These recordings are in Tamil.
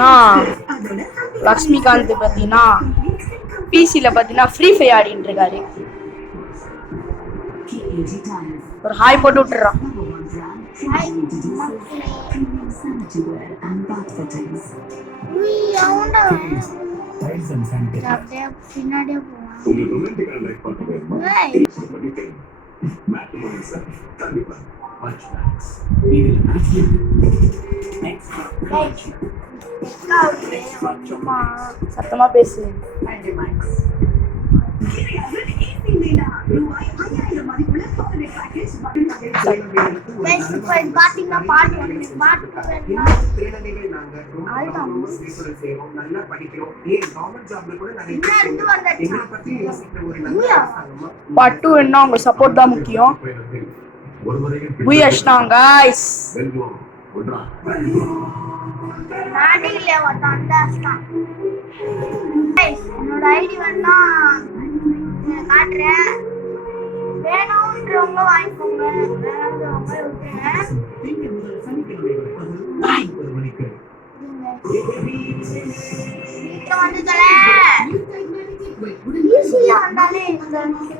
பார்த்தீங்கன்னா லக்ஷ்மிகாந்த் பார்த்தீங்கன்னா பிசியில் பார்த்தீங்கன்னா ஃப்ரீ ஃபயர் ஆடிட்டு இருக்காரு. ஒரு ஹாய் போட்டு விட்டுறான். பின்னாடியே சத்தமா பேசு. பாத்தீங்கன்னா பாட்டு பார்ட் 2 என்ன உங்க சப்போர்ட் தான் முக்கியம். புயஷ்னாங்க गाइस நாடில வந்தாஸ்தான் என்னோட ஐடி வேணா காட்டுறேன். வேணும்ன்றவங்க வாங்கிக்கோங்க, வேணாம்ன்றவங்க விட்டுருங்க. வீட்டில் வந்துக்கல ஈஸியா வந்தாலே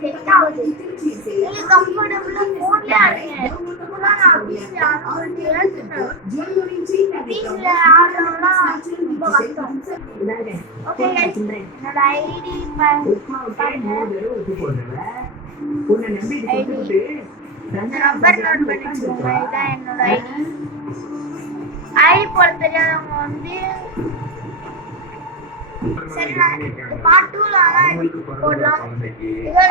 செட் ஆகுது. நீங்க கம்ஃபர்டபுளா போன்ல ஆடுங்க. நான் வீட்டுல ஆடுறோம்னா ரொம்ப கஷ்டம். ஓகே என்னோட ஐடி நம்பர் நோட் பண்ணிக்கோங்க. இதான் என்னோட ஐடி. ஐடி போட தெரியாதவங்க வந்து சரி நான் பார்ட் 2ல போடலாம். இதோட